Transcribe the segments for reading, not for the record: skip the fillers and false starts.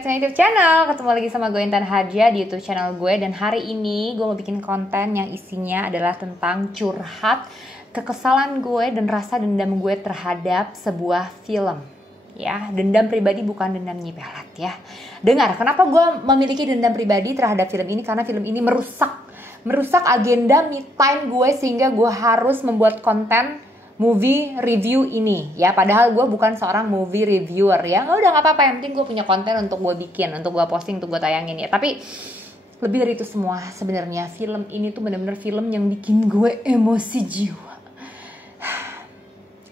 back to my YouTube channel. Ketemu lagi sama gue Intan Hadja di YouTube channel gue. Dan hari ini gue mau bikin konten yang isinya adalah tentang curhat kekesalan gue dan rasa dendam gue terhadap sebuah film. Ya, dendam pribadi bukan dendam nyipelat ya. Dengar, kenapa gue memiliki dendam pribadi terhadap film ini? Karena film ini merusak agenda me time gue sehingga gue harus membuat konten movie review ini ya, padahal gue bukan seorang movie reviewer ya. Udah nggak apa-apa, yang penting gue punya konten untuk gue bikin, untuk gue posting, untuk gue tayangin ya. Tapi lebih dari itu semua sebenarnya film ini tuh benar-benar film yang bikin gue emosi jiwa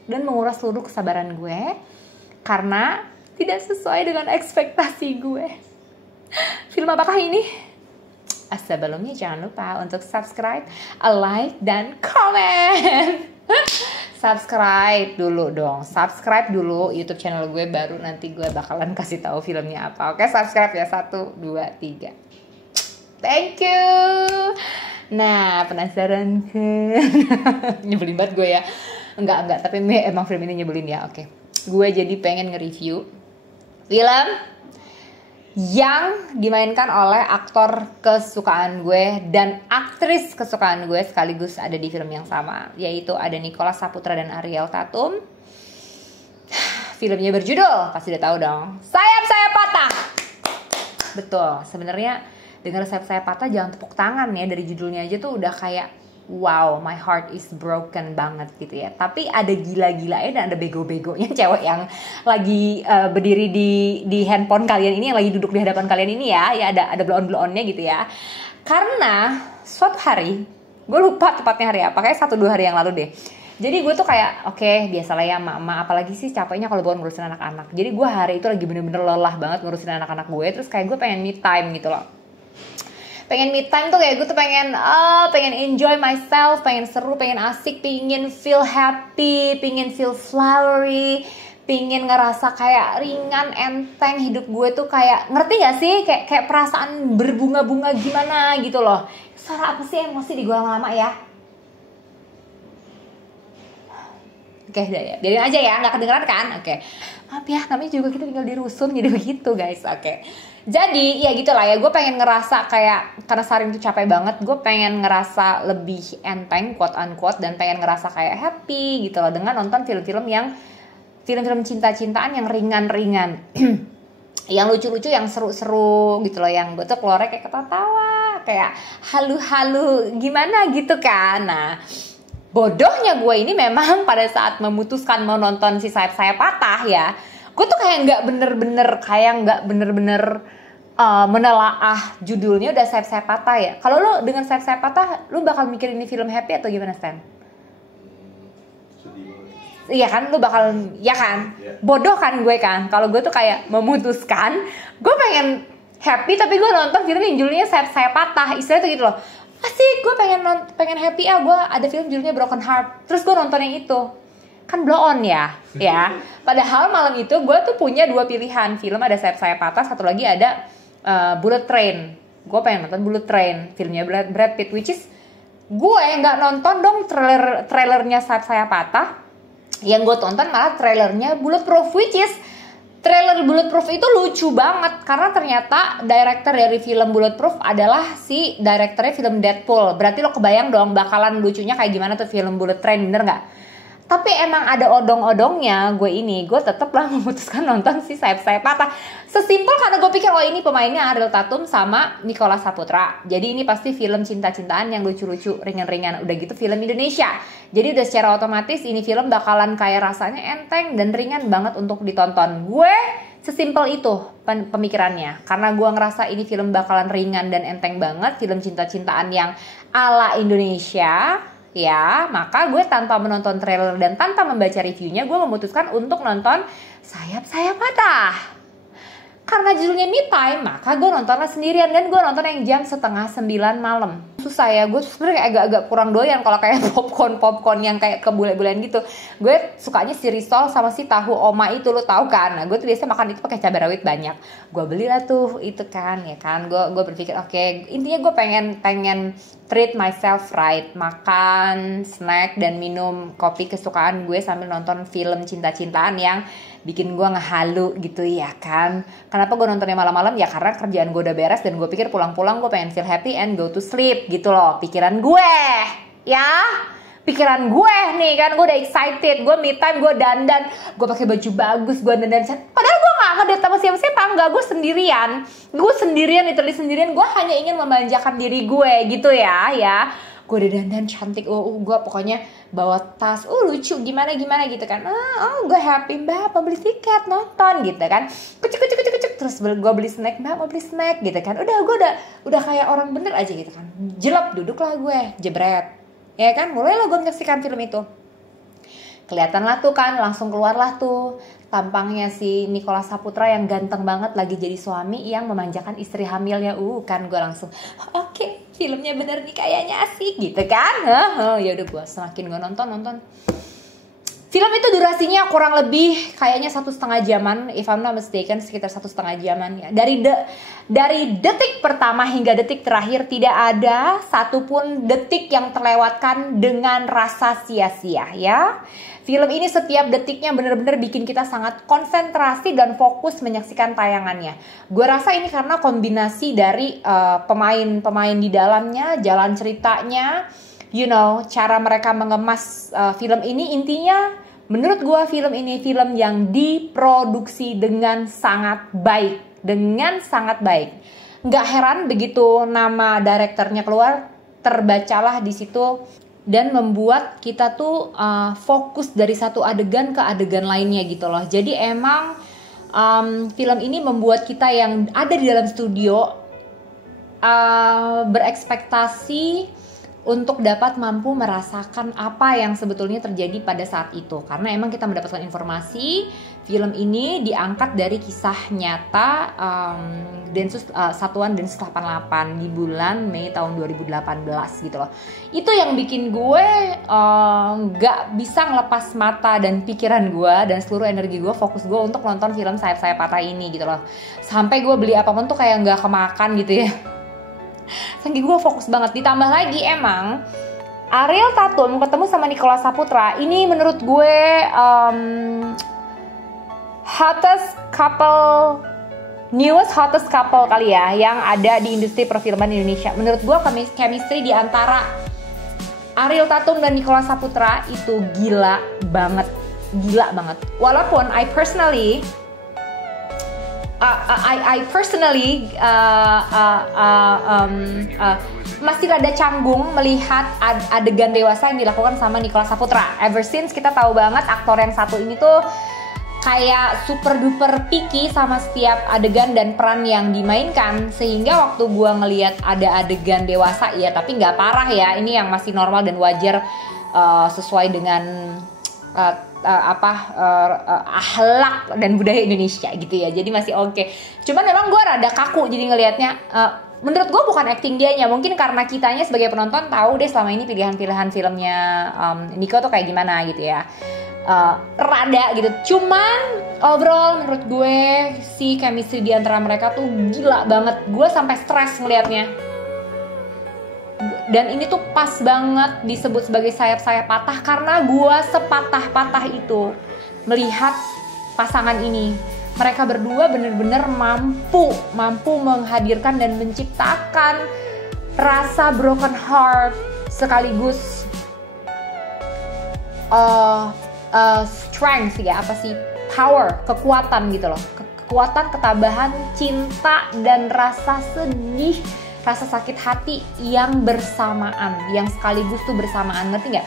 dan menguras seluruh kesabaran gue karena tidak sesuai dengan ekspektasi gue. Film apakah ini? Sebelumnya jangan lupa untuk subscribe, like, dan komen. Subscribe dulu dong, subscribe dulu YouTube channel gue, baru nanti gue bakalan kasih tahu filmnya apa. Oke, subscribe ya, 1, 2, 3. Thank you. Nah, penasaran kan? Nyebelin banget gue ya. Enggak, tapi emang film ini nyebelin ya. Oke, gue jadi pengen nge-review film yang dimainkan oleh aktor kesukaan gue dan aktris kesukaan gue sekaligus ada di film yang sama, yaitu ada Nicholas Saputra dan Ariel Tatum. Filmnya berjudul, pasti udah tahu dong, Sayap Saya Patah. Betul, sebenarnya dengar Sayap Saya Patah jangan tepuk tangan ya, dari judulnya aja tuh udah kayak wow, my heart is broken banget gitu ya. Tapi ada gila-gilanya dan ada bego-begonya cewek yang lagi berdiri di handphone kalian ini, yang lagi duduk di hadapan kalian ini ya. Ya ada blow-on-blow-onnya gitu ya. Karena suatu hari, gue lupa tepatnya hari apa, kayak 1-2 hari yang lalu deh. Jadi gue tuh kayak oke, biasalah ya mama, apalagi sih capeknya kalau bukan ngurusin anak-anak. Jadi gue hari itu lagi bener-bener lelah banget ngurusin anak-anak gue. Terus kayak gue pengen me time gitu loh. Pengen me time tuh kayak gue tuh pengen enjoy myself, pengen seru, pengen asik, pengen feel happy, pengen feel flowery, pengen ngerasa kayak ringan, enteng. Hidup gue tuh kayak, ngerti gak sih? Kayak perasaan berbunga-bunga gimana gitu loh. Suara apa sih emosi di gue lama-lama ya? Oke, ya. Biarin aja ya, gak kedengeran kan? Oke. Maaf ya, namanya juga kita tinggal di rusun, jadi begitu guys. Oke. Jadi ya gitulah ya, gue pengen ngerasa kayak, karena sehari itu capek banget, gue pengen ngerasa lebih enteng, quote unquote, dan pengen ngerasa kayak happy gitu loh dengan nonton film-film cinta-cintaan yang ringan-ringan. Yang lucu-lucu, yang seru-seru gitu loh, yang gue tuh keluarnya kayak ketawa, kayak halu-halu gimana gitu kan. Nah, bodohnya gue ini memang pada saat memutuskan mau nonton si Sayap Saya Patah ya, gue tuh kayak nggak bener-bener menelaah judulnya udah Sayap Saya Patah ya. Kalau lo dengan Sayap Saya Patah, lo bakal mikir ini film happy atau gimana, Stan? Iya kan, lo bakal, ya kan? Bodoh kan gue kan? Kalau gue tuh kayak memutuskan, gue pengen happy tapi gue nonton film yang judulnya Sayap Saya Patah. Istilahnya tuh gitu loh. Asik, gue pengen happy gue ada film judulnya Broken Heart. Terus gue nonton yang itu. Kan blow on ya. Padahal malam itu gue tuh punya 2 pilihan film, ada Sayap Saya Patah, satu lagi ada Bullet Train. Gue pengen nonton Bullet Train, filmnya Brad Pitt, which is gue nggak nonton dong trailernya Sayap Saya Patah. Yang gue tonton malah trailernya Bulletproof, which is trailer Bulletproof itu lucu banget karena ternyata director dari film Bulletproof adalah si directornya film Deadpool. Berarti lo kebayang dong bakalan lucunya kayak gimana tuh film Bullet Train, bener nggak? Tapi emang ada odong-odongnya, gue tetaplah memutuskan nonton si Sayap Saya Patah. Sesimpel karena gue pikir, oh ini pemainnya Ariel Tatum sama Nicholas Saputra. Jadi ini pasti film cinta-cintaan yang lucu-lucu, ringan-ringan. Udah gitu film Indonesia. Jadi udah secara otomatis ini film bakalan kayak rasanya enteng dan ringan banget untuk ditonton. Gue sesimpel itu pemikirannya. Karena gue ngerasa ini film bakalan ringan dan enteng banget. Film cinta-cintaan yang ala Indonesia. Ya, maka gue tanpa menonton trailer dan tanpa membaca reviewnya, gue memutuskan untuk nonton Sayap Saya Patah. Karena judulnya me time, maka gue nontonnya sendirian dan gue nonton yang jam 8:30 malam. susah ya, gue sebenarnya agak-agak kurang doyan kalau kayak popcorn yang kayak kebule-bulean gitu. Gue sukanya si risol sama si tahu oma itu, lo tau kan. Nah gue tuh biasa makan itu pakai cabai rawit banyak. Gue belilah tuh itu kan, ya kan. Gue berpikir oke, intinya gue pengen treat myself right, makan snack dan minum kopi kesukaan gue sambil nonton film cinta-cintaan yang bikin gue ngehalu gitu ya kan. Kenapa gue nontonnya malam-malam? Ya karena kerjaan gue udah beres dan gue pikir pulang-pulang gue pengen feel happy and go to sleep gitu loh. Pikiran gue ya, pikiran gue nih kan, gue udah excited, gue me time, gue dandan, gue pakai baju bagus, gue dandan. Padahal gue gak ngedate sama siapa-siapa, enggak, gue sendirian, literally sendirian. Gue hanya ingin memanjakan diri gue gitu ya. Gue udah dandan cantik, gue pokoknya bawa tas, lucu gimana gitu kan. Gue happy, mbak mau beli tiket nonton gitu kan. Kucuk. Terus gue beli snack, mbak mau beli snack gitu kan. Gue udah kayak orang bener aja gitu kan. Jelek duduklah gue, jebret. Ya kan, mulailah gue menyaksikan film itu. Kelihatan lah tuh kan, langsung keluarlah tuh tampangnya si Nicholas Saputra yang ganteng banget lagi jadi suami yang memanjakan istri hamilnya. Kan gue langsung oke, filmnya bener nih kayaknya asik gitu kan. Ya udah gue semakin gue nonton. Film itu durasinya kurang lebih kayaknya 1,5 jaman, if I'm not mistaken, sekitar 1,5 jaman ya. Dari detik pertama hingga detik terakhir tidak ada satupun detik yang terlewatkan dengan rasa sia-sia ya. Film ini setiap detiknya benar-benar bikin kita sangat konsentrasi dan fokus menyaksikan tayangannya. Gue rasa ini karena kombinasi dari pemain-pemain di dalamnya, jalan ceritanya, cara mereka mengemas film ini. Intinya menurut gue film ini film yang diproduksi dengan sangat baik. Nggak heran begitu nama direkturnya keluar, terbacalah di situ dan membuat kita tuh fokus dari satu adegan ke adegan lainnya gitu loh. Jadi emang film ini membuat kita yang ada di dalam studio berekspektasi untuk dapat mampu merasakan apa yang sebetulnya terjadi pada saat itu. Karena emang kita mendapatkan informasi, film ini diangkat dari kisah nyata Satuan Densus 88 di bulan Mei tahun 2018 gitu loh. Itu yang bikin gue gak bisa ngelepas mata dan pikiran gue dan seluruh energi gue, fokus gue untuk nonton film Sayap-Sayap Patah ini gitu loh. Sampai gue beli apapun tuh kayak gak kemakan gitu ya. Saking gue fokus banget. Ditambah lagi emang Ariel Tatum ketemu sama Nicholas Saputra, ini menurut gue newest hottest couple kali ya yang ada di industri perfilman Indonesia. Menurut gue chemistry di antara Ariel Tatum dan Nicholas Saputra itu gila banget. Walaupun I personally masih rada canggung melihat adegan dewasa yang dilakukan sama Nicholas Saputra. Ever since kita tahu banget aktor yang satu ini tuh kayak super duper picky sama setiap adegan dan peran yang dimainkan, sehingga waktu gua ngelihat ada adegan dewasa ya, tapi nggak parah ya, ini yang masih normal dan wajar sesuai dengan akhlak dan budaya Indonesia gitu ya. Jadi masih oke. Cuman memang gue rada kaku jadi ngelihatnya. Menurut gue bukan acting dianya, mungkin karena kitanya sebagai penonton tahu deh selama ini pilihan-pilihan filmnya Nico tuh kayak gimana gitu ya. Rada gitu. Cuman overall menurut gue si chemistry di antara mereka tuh gila banget. Gue sampai stres ngelihatnya. Dan ini tuh pas banget disebut sebagai sayap-sayap patah karena gue sepatah-patah itu melihat pasangan ini. Mereka berdua bener-bener mampu menghadirkan dan menciptakan rasa broken heart sekaligus strength ya, power, kekuatan gitu loh. Kekuatan, ketabahan, cinta dan rasa sedih, rasa sakit hati yang bersamaan, yang sekaligus tuh bersamaan, ngerti nggak?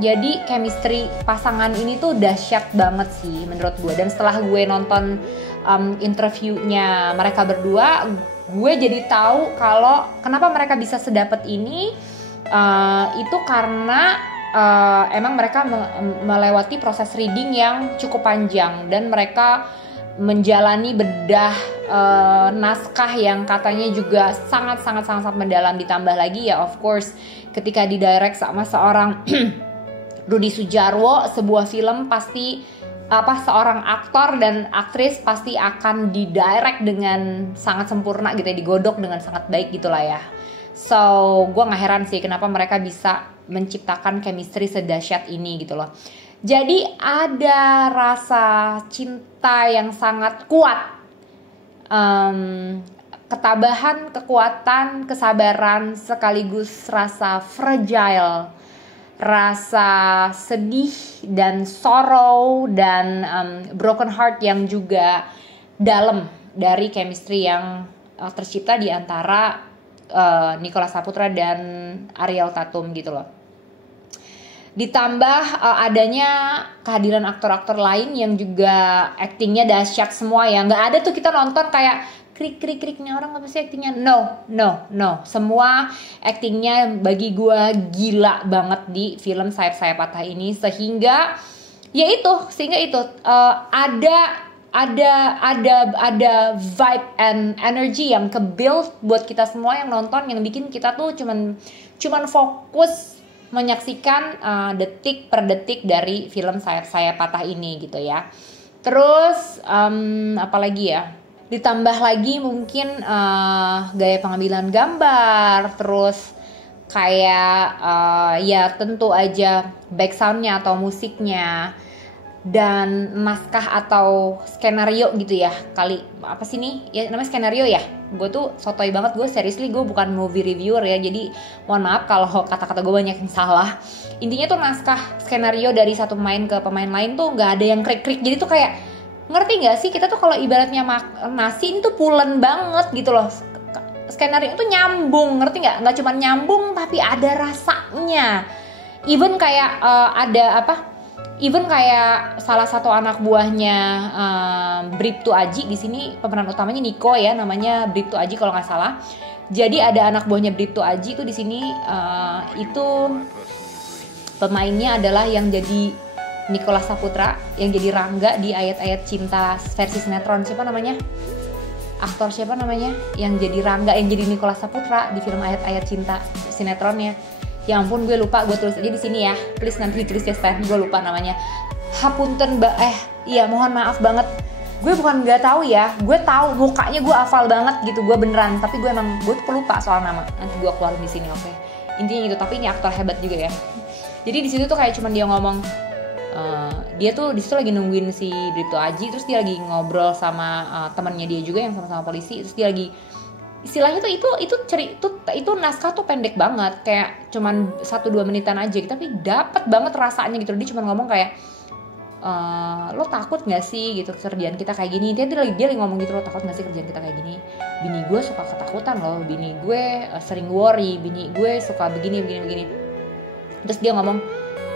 Jadi chemistry pasangan ini tuh dahsyat banget sih menurut gue. Dan setelah gue nonton interviewnya mereka berdua, gue jadi tahu kalau kenapa mereka bisa sedapat ini. Itu karena emang mereka melewati proses reading yang cukup panjang dan mereka menjalani bedah naskah yang katanya juga sangat mendalam, ditambah lagi ya of course ketika didirect sama seorang Rudi Sudjarwo, sebuah film pasti seorang aktor dan aktris pasti akan didirect dengan sangat sempurna gitu ya, digodok dengan sangat baik gitulah ya. So gue gak heran sih kenapa mereka bisa menciptakan chemistry sedahsyat ini gitu loh. Jadi ada rasa cinta yang sangat kuat, ketabahan, kekuatan, kesabaran, sekaligus rasa fragile, rasa sedih dan sorrow dan broken heart yang juga dalam dari chemistry yang tercipta di antara Nicholas Saputra dan Ariel Tatum gitu loh. Ditambah adanya kehadiran aktor-aktor lain yang juga aktingnya dahsyat semua ya. Nggak ada tuh kita nonton kayak krik-kriknya orang apa sih aktingnya. No. Semua aktingnya bagi gue gila banget di film Sayap Saya Patah ini. Sehingga itu ada vibe and energy yang ke-build buat kita semua yang nonton, yang bikin kita tuh cuman fokus menyaksikan detik per detik dari film Sayap Saya Patah ini gitu ya. Terus apalagi ya, ditambah lagi mungkin gaya pengambilan gambar, terus kayak ya tentu aja back soundnya atau musiknya, dan naskah atau skenario gitu ya. Kali apa sih nih ya, namanya skenario ya. Gue tuh sotoy banget, gue seriously gue bukan movie reviewer ya, jadi mohon maaf kalau kata-kata gue banyak yang salah. Intinya tuh naskah skenario dari satu pemain ke pemain lain tuh nggak ada yang krik-krik, jadi tuh kayak ngerti nggak sih, kita tuh kalau ibaratnya nasi ini tuh pulen banget gitu loh. Skenario tuh nyambung, ngerti nggak cuma nyambung tapi ada rasanya. Even kayak Even kayak salah satu anak buahnya Bribtu Aji di sini, pemeran utamanya Niko ya, namanya Bribtu Aji kalau nggak salah. Jadi ada anak buahnya Bribtu Aji tuh di sini, itu pemainnya adalah yang jadi Nicholas Saputra, yang jadi Rangga di Ayat-Ayat Cinta versi sinetron. Siapa namanya? Aktor siapa namanya? Yang jadi Rangga, yang jadi Nicholas Saputra di film Ayat-Ayat Cinta sinetronnya. Ya ampun, gue lupa, gue tulis aja di sini ya. Please nanti ditulis ya, Stan. Gue lupa namanya. Hapunten, iya mohon maaf banget. Gue bukan nggak tahu ya. Gue tahu mukanya, gue hafal banget gitu. Gue beneran, tapi gue tuh pelupa soal nama. Nanti gue keluarin di sini, oke. Intinya itu. Tapi ini aktor hebat juga ya. Jadi di situ tuh kayak cuman dia ngomong. Dia tuh di situ lagi nungguin si Bribtu Aji, terus dia lagi ngobrol sama temannya dia juga yang sama-sama polisi. Terus dia lagi istilahnya tuh itu naskah tuh pendek banget, kayak cuman 1-2 menitan aja, tapi dapat banget rasanya gitu. Dia cuma ngomong kayak lo takut nggak sih gitu kerjaan kita kayak gini. Dia lagi ngomong gitu, lo takut nggak sih kerjaan kita kayak gini, bini gue suka ketakutan loh, bini gue sering worry, bini gue suka begini. Terus dia ngomong,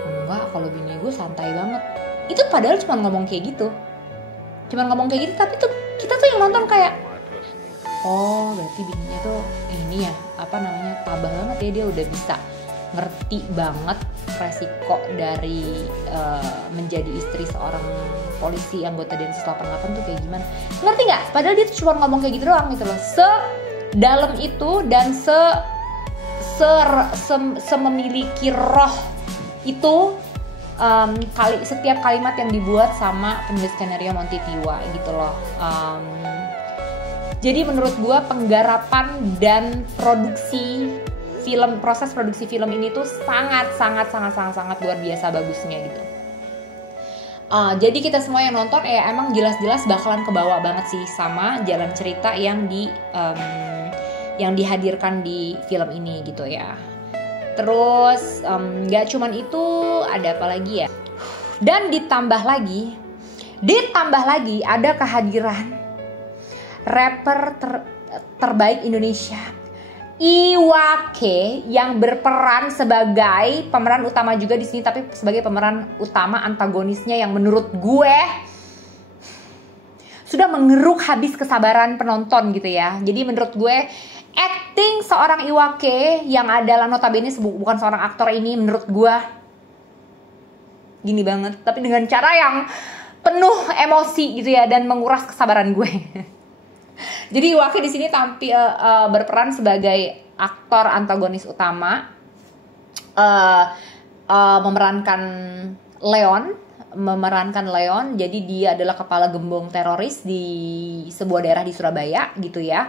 enggak, kalau bini gue santai banget. Itu padahal cuma ngomong kayak gitu, tapi tuh kita tuh yang nonton kayak, oh berarti bininya tuh ini ya, tabah banget ya, dia udah bisa ngerti banget resiko dari menjadi istri seorang polisi anggota Densus 88 tuh kayak gimana, ngerti nggak? Padahal dia tuh cuma ngomong kayak gitu doang gitu loh, sedalam itu dan sememiliki roh itu setiap kalimat yang dibuat sama penulis skenario Monty Tiwa gitu loh. Jadi menurut gue penggarapan dan proses produksi film ini tuh sangat luar biasa bagusnya gitu. Jadi kita semua yang nonton emang jelas-jelas bakalan kebawa banget sih sama jalan cerita yang dihadirkan di film ini gitu ya. Terus gak cuman itu, ada apa lagi ya? Dan ditambah lagi ada kehadiran rapper terbaik Indonesia, Iwake, yang berperan sebagai pemeran utama juga di sini, tapi sebagai pemeran utama antagonisnya yang menurut gue sudah mengeruk habis kesabaran penonton gitu ya. Jadi menurut gue acting seorang Iwake yang adalah notabene bukan seorang aktor ini, menurut gue gini banget, tapi dengan cara yang penuh emosi gitu ya, dan menguras kesabaran gue. Jadi Iwake di sini tampil berperan sebagai aktor antagonis utama, memerankan Leon. Jadi dia adalah kepala gembong teroris di sebuah daerah di Surabaya gitu ya,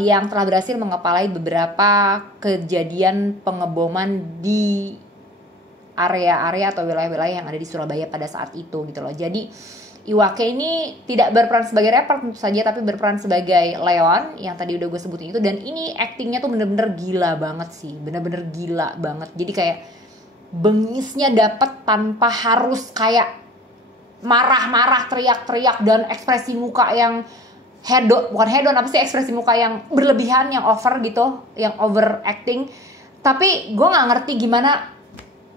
yang telah berhasil mengepalai beberapa kejadian pengeboman di area-area atau wilayah-wilayah yang ada di Surabaya pada saat itu gitu loh. Jadi Iwake ini tidak berperan sebagai rapper tentu saja, tapi berperan sebagai Leon yang tadi udah gue sebutin itu. Dan ini actingnya tuh bener-bener gila banget sih, bener-bener gila banget. Jadi kayak bengisnya dapet tanpa harus kayak marah-marah, teriak-teriak, dan ekspresi muka yang ekspresi muka yang berlebihan, yang over gitu, yang over acting. Tapi gue nggak ngerti gimana,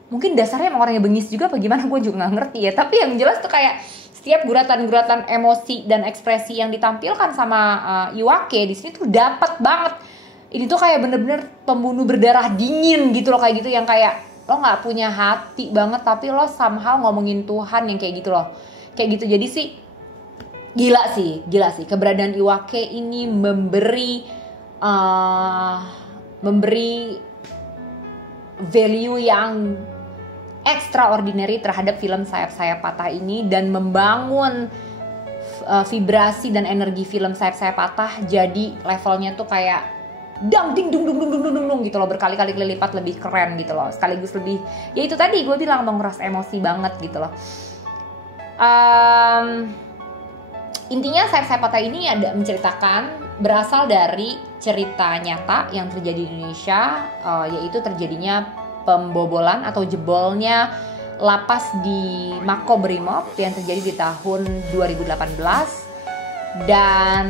mungkin dasarnya emang orangnya bengis juga apa gimana, gue juga nggak ngerti ya. Tapi yang jelas tuh kayak setiap guratan-guratan emosi dan ekspresi yang ditampilkan sama Iwake di sini tuh dapat banget. Ini tuh kayak bener-bener pembunuh berdarah dingin gitu loh, kayak gitu, yang kayak lo nggak punya hati banget tapi lo somehow ngomongin Tuhan, yang kayak gitu loh, kayak gitu. Jadi sih gila sih keberadaan Iwake ini memberi value yang extraordinary terhadap film Sayap-Sayap Patah ini, dan membangun vibrasi dan energi film Sayap-Sayap Patah jadi levelnya tuh kayak dang ding dung dung dung dung dung dung gitu loh, berkali-kali lipat lebih keren gitu loh, sekaligus lebih, ya itu tadi gue bilang, menguras emosi banget gitu loh. Intinya Sayap-Sayap Patah ini ada menceritakan, berasal dari cerita nyata yang terjadi di Indonesia, yaitu terjadinya pembobolan atau jebolnya lapas di Makobrimob yang terjadi di tahun 2018. Dan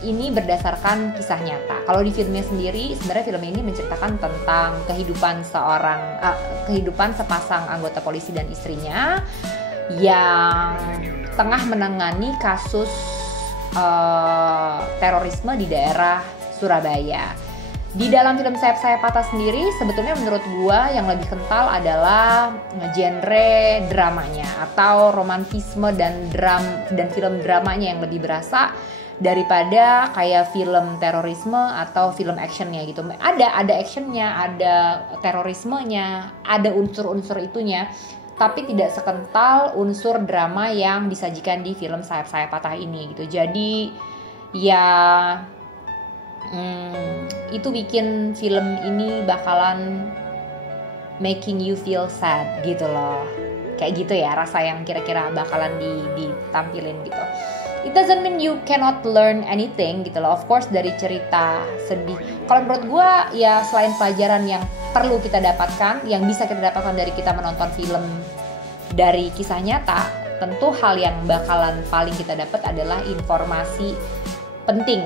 ini berdasarkan kisah nyata. Kalau di filmnya sendiri, sebenarnya film ini menceritakan tentang kehidupan sepasang anggota polisi dan istrinya yang tengah menangani kasus terorisme di daerah Surabaya. Di dalam film Sayap-Sayap Patah sendiri, sebetulnya menurut gua yang lebih kental adalah genre dramanya atau romantisme dan film dramanya yang lebih berasa daripada kayak film terorisme atau film actionnya gitu. Ada actionnya, ada terorismenya, ada unsur-unsur itunya, tapi tidak sekental unsur drama yang disajikan di film Sayap-Sayap Patah ini gitu. Jadi ya itu bikin film ini bakalan making you feel sad gitu loh, kayak gitu ya, rasa yang kira-kira bakalan ditampilin gitu. It doesn't mean you cannot learn anything gitu loh, of course, dari cerita sedih. Kalau menurut gue ya, selain pelajaran yang perlu kita dapatkan, yang bisa kita dapatkan dari kita menonton film dari kisah nyata, tentu hal yang bakalan paling kita dapat adalah informasi penting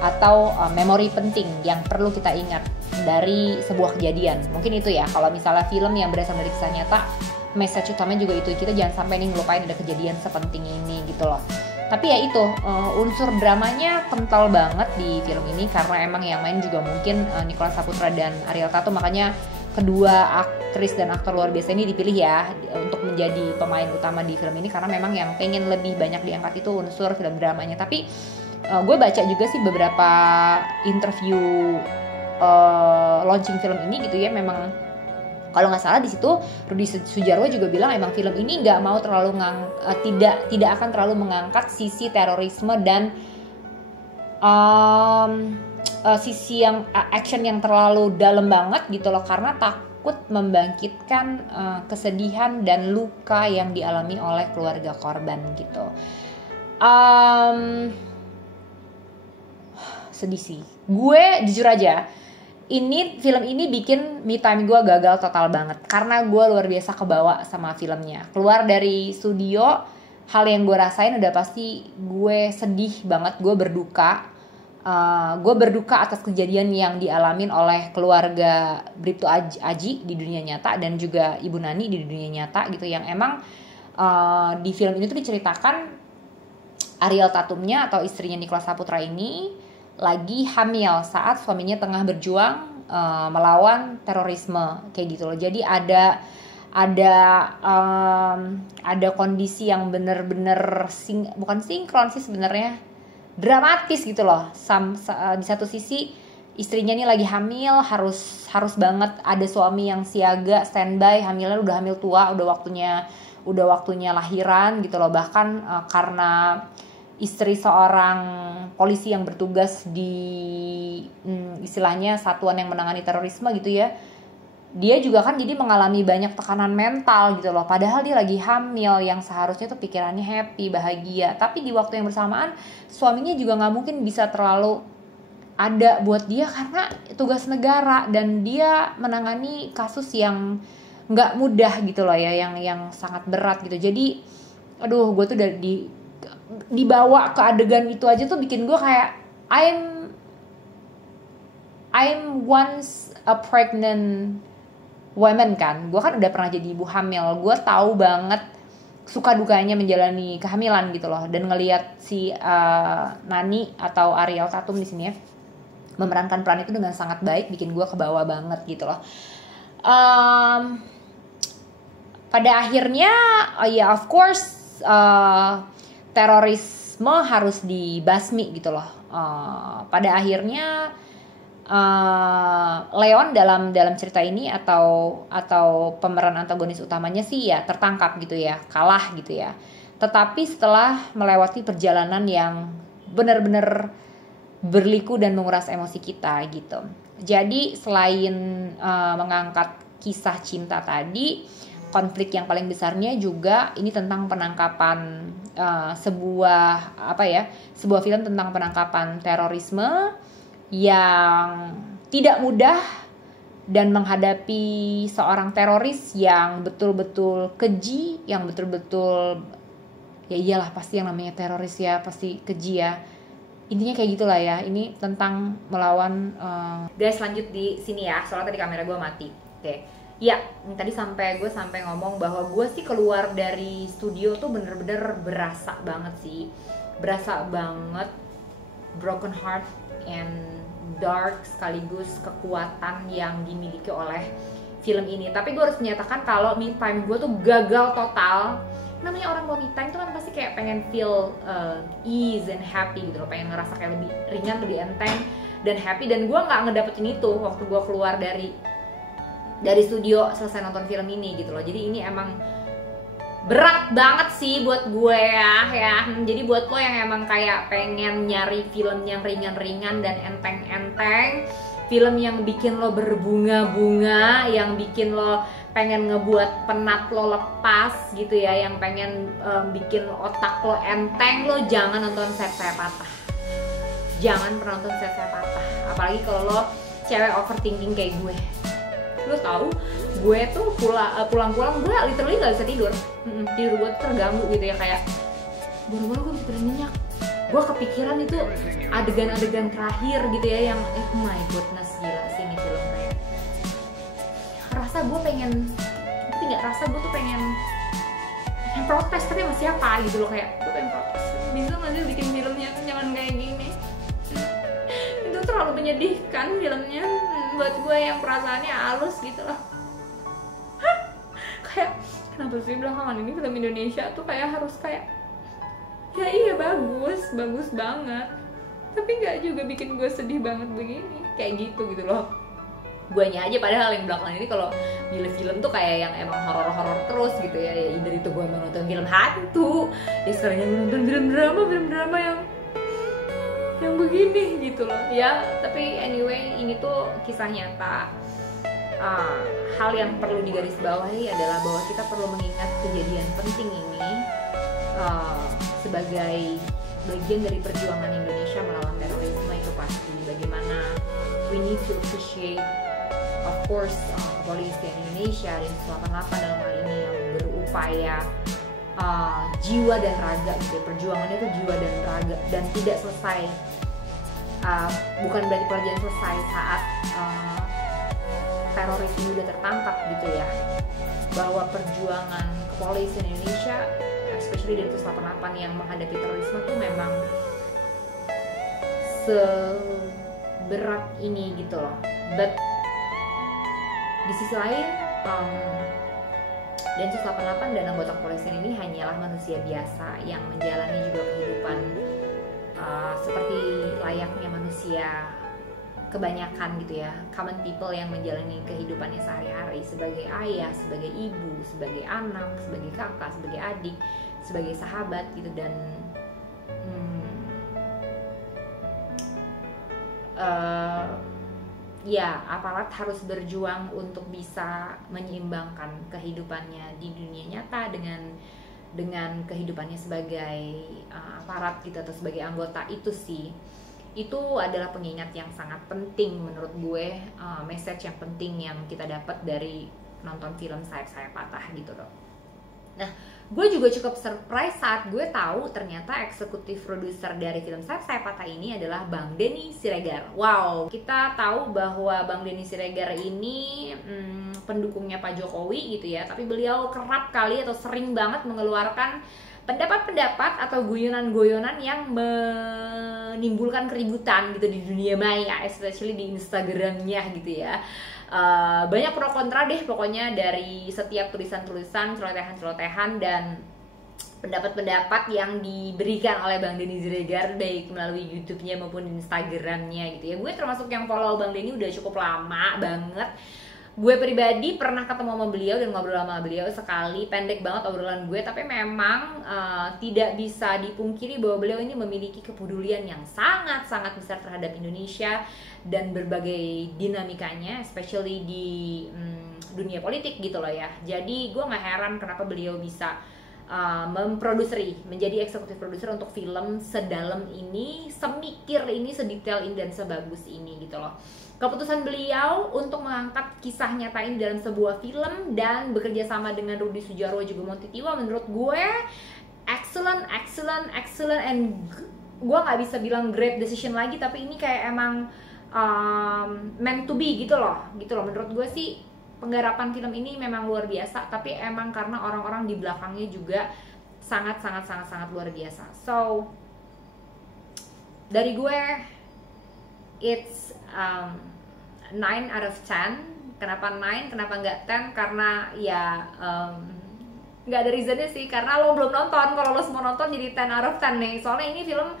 atau memori penting yang perlu kita ingat dari sebuah kejadian. Mungkin itu ya, kalau misalnya film yang berasal dari kisah nyata, message utamanya juga itu, kita jangan sampai nih ngelupain ada kejadian sepenting ini gitu loh. Tapi ya itu, unsur dramanya kental banget di film ini, karena emang yang main juga mungkin Nicholas Saputra dan Ariel Tatum, makanya kedua aktris dan aktor luar biasa ini dipilih ya untuk menjadi pemain utama di film ini, karena memang yang pengen lebih banyak diangkat itu unsur film dramanya. Tapi gue baca juga sih beberapa interview launching film ini gitu ya, memang kalau nggak salah di situ Rudi Sudjarwo juga bilang emang film ini nggak mau terlalu tidak akan terlalu mengangkat sisi terorisme dan sisi yang action yang terlalu dalam banget gitu loh, karena takut membangkitkan kesedihan dan luka yang dialami oleh keluarga korban gitu. Sedih sih. Gue jujur aja, film ini bikin me time gue gagal total banget, karena gue luar biasa kebawa sama filmnya. Keluar dari studio, hal yang gue rasain udah pasti gue sedih banget, gue berduka. Gue berduka atas kejadian yang dialamin oleh keluarga Bribtu Aji di dunia nyata, dan juga Ibu Nani di dunia nyata gitu, yang emang di film ini tuh diceritakan Ariel Tatumnya atau istrinya Nicholas Saputra ini lagi hamil saat suaminya tengah berjuang melawan terorisme kayak gitu loh. Jadi ada ada kondisi yang bener-bener bukan sinkron sih sebenarnya, dramatis gitu loh. Di satu sisi istrinya nih lagi hamil, harus banget ada suami yang siaga standby, hamilnya udah hamil tua, udah waktunya lahiran gitu loh. Bahkan karena istri seorang polisi yang bertugas di istilahnya satuan yang menangani terorisme gitu ya, dia juga kan jadi mengalami banyak tekanan mental gitu loh. Padahal dia lagi hamil yang seharusnya tuh pikirannya happy, bahagia. Tapi di waktu yang bersamaan suaminya juga gak mungkin bisa terlalu ada buat dia karena tugas negara, dan dia menangani kasus yang gak mudah gitu loh ya, yang sangat berat gitu. Jadi aduh, gue tuh dibawa ke adegan itu aja tuh bikin gue kayak I'm once a pregnant woman kan. Gue kan udah pernah jadi ibu hamil. Gue tahu banget suka dukanya menjalani kehamilan gitu loh. Dan ngelihat si Nani atau Ariel Tatum di sini ya memerankan peran itu dengan sangat baik, bikin gue kebawa banget gitu loh. Pada akhirnya ya of course terorisme harus dibasmi gitu loh. Pada akhirnya Leon dalam cerita ini atau pemeran antagonis utamanya sih ya tertangkap gitu ya, kalah gitu ya. Tetapi setelah melewati perjalanan yang benar-benar berliku dan menguras emosi kita gitu. Jadi selain mengangkat kisah cinta tadi, konflik yang paling besarnya juga ini tentang penangkapan sebuah film tentang penangkapan terorisme yang tidak mudah, dan menghadapi seorang teroris yang betul-betul keji, yang betul-betul ya iyalah pasti yang namanya teroris ya pasti keji ya. Intinya kayak gitulah ya. Ini tentang melawan guys, lanjut di sini ya. Soalnya tadi kamera gue mati. Oke. Ya, tadi gue sampai ngomong bahwa gue sih keluar dari studio tuh bener-bener berasa banget sih. Berasa banget broken heart and dark, sekaligus kekuatan yang dimiliki oleh film ini. Tapi gue harus menyatakan kalau me time gue tuh gagal total. Namanya orang mau me time tuh kan pasti kayak pengen feel ease and happy gitu loh, pengen ngerasa kayak lebih ringan, lebih enteng dan happy. Dan gue nggak ngedapetin itu waktu gue keluar dari studio selesai nonton film ini gitu loh. Jadi ini emang berat banget sih buat gue ya. Jadi buat lo yang emang kayak pengen nyari film yang ringan-ringan dan enteng-enteng, film yang bikin lo berbunga-bunga, yang bikin lo pengen ngebuat penat lo lepas gitu ya, yang pengen bikin otak lo enteng, lo jangan nonton Set Saya Patah. Jangan pernah nonton Set Saya Patah. Apalagi kalau lo cewek overthinking kayak gue. Lo tahu, gue tuh pulang-pulang gue literally gak bisa tidur. Tidur gue tuh terganggu gitu ya, kayak baru-baru gue bisa tidur nyenyak. Gue kepikiran itu adegan-adegan terakhir gitu ya, yang oh my goodness, gila sih ini film kayak. Rasa gue tuh pengen protes, tapi sama siapa gitu loh, kayak gue pengen protes. Bisa gak sih bikin filmnya jangan kayak gini? Itu terlalu menyedihkan filmnya buat gue yang perasaannya halus gitu loh. Kayak kenapa sih belakangan ini film Indonesia tuh kayak harus kayak ya iya bagus banget, tapi nggak juga bikin gue sedih banget begini, kayak gitu loh. Guanya aja padahal yang belakangan ini kalau milih film tuh kayak yang emang horor terus gitu ya. Ya dari itu gue emang nonton film hantu, ya sekarang gue nonton film drama yang begini gitu loh ya. Tapi anyway, ini tuh kisah nyata. Hal yang perlu digarisbawahi adalah bahwa kita perlu mengingat kejadian penting ini sebagai bagian dari perjuangan Indonesia melawan terorisme. Itu pasti bagaimana we need to appreciate of course kepolisian Indonesia dan 188 dalam hal ini yang berupaya jiwa dan raga gitu. Perjuangannya itu jiwa dan raga, dan tidak selesai, bukan berarti pelajaran selesai saat teroris ini udah tertangkap gitu ya. Bahwa perjuangan kepolisian Indonesia, especially dari 188 yang menghadapi terorisme tuh memang seberat ini gitu loh. But di sisi lain Densus 88 dan anggota kepolisian ini hanyalah manusia biasa yang menjalani juga kehidupan seperti layaknya manusia kebanyakan gitu ya, common people yang menjalani kehidupannya sehari-hari sebagai ayah, sebagai ibu, sebagai anak, sebagai kakak, sebagai adik, sebagai sahabat gitu. Dan ya aparat harus berjuang untuk bisa menyeimbangkan kehidupannya di dunia nyata dengan kehidupannya sebagai aparat gitu atau sebagai anggota itu sih. Itu adalah pengingat yang sangat penting menurut gue, message yang penting yang kita dapat dari nonton film Sayap Patah gitu loh. Nah, gue juga cukup surprise saat gue tahu ternyata eksekutif produser dari film Sayap Patah ini adalah Bang Denny Siregar. Wow, kita tahu bahwa Bang Denny Siregar ini pendukungnya Pak Jokowi gitu ya, tapi beliau kerap kali atau sering banget mengeluarkan pendapat-pendapat atau guyonan-guyonan yang menimbulkan keributan gitu di dunia maya, especially di Instagramnya gitu ya. Banyak pro kontra deh pokoknya dari setiap tulisan-tulisan, celotehan-celotehan dan pendapat-pendapat yang diberikan oleh Bang Denny Siregar baik melalui YouTube-nya maupun Instagram-nya gitu ya. Gue termasuk yang follow Bang Denny udah cukup lama banget. Gue pribadi pernah ketemu sama beliau dan ngobrol sama beliau sekali, pendek banget obrolan gue, tapi memang tidak bisa dipungkiri bahwa beliau ini memiliki kepedulian yang sangat-sangat besar terhadap Indonesia dan berbagai dinamikanya, especially di dunia politik gitu loh ya. Jadi gue gak heran kenapa beliau bisa memproduseri, menjadi eksekutif produser untuk film sedalam ini, semikir ini, sedetail ini, dan sebagus ini gitu loh. Keputusan beliau untuk mengangkat kisah nyata ini dalam sebuah film dan bekerja sama dengan Rudi Sudjarwo juga Monty Tiwa menurut gue excellent, and gue nggak bisa bilang great decision lagi, tapi ini kayak emang meant to be gitu loh menurut gue sih. Penggarapan film ini memang luar biasa, tapi emang karena orang-orang di belakangnya juga sangat luar biasa. So dari gue it's 9 out of 10. Kenapa 9? Kenapa nggak 10? Karena ya nggak ada reasonnya sih, karena lo belum nonton. Kalau lo semua nonton jadi 10 out of 10 nih. Soalnya ini film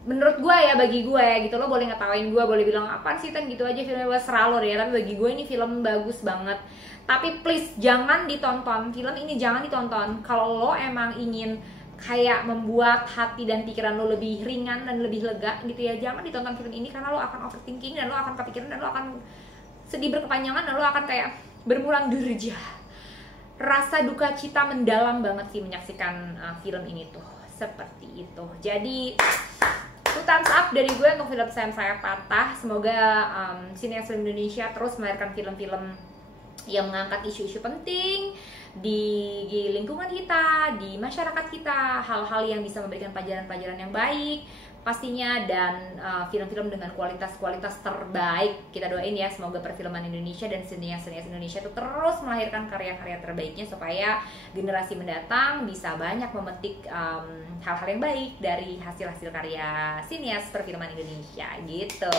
menurut gue ya, bagi gue gitu, lo boleh ngetawain gue, boleh bilang apaan sih Tan gitu aja filmnya seralur ya, tapi bagi gue ini film bagus banget. Tapi please jangan ditonton, film ini jangan ditonton kalau lo emang ingin kayak membuat hati dan pikiran lo lebih ringan dan lebih lega gitu ya. Jangan ditonton film ini karena lo akan overthinking dan lo akan kepikiran dan lo akan sedih berkepanjangan dan lo akan kayak bermulang durja. Rasa duka cita mendalam banget sih menyaksikan film ini tuh, seperti itu. Jadi itu thumbs up dari gue untuk film Sayap Patah. Semoga sineas Indonesia terus melahirkan film-film yang mengangkat isu-isu penting di lingkungan kita, di masyarakat kita, hal-hal yang bisa memberikan pelajaran-pelajaran yang baik pastinya, dan film-film dengan kualitas-kualitas terbaik. Kita doain ya, semoga perfilman Indonesia dan sinias-sinias Indonesia itu terus melahirkan karya-karya terbaiknya supaya generasi mendatang bisa banyak memetik hal-hal yang baik dari hasil-hasil karya sinias perfilman Indonesia gitu.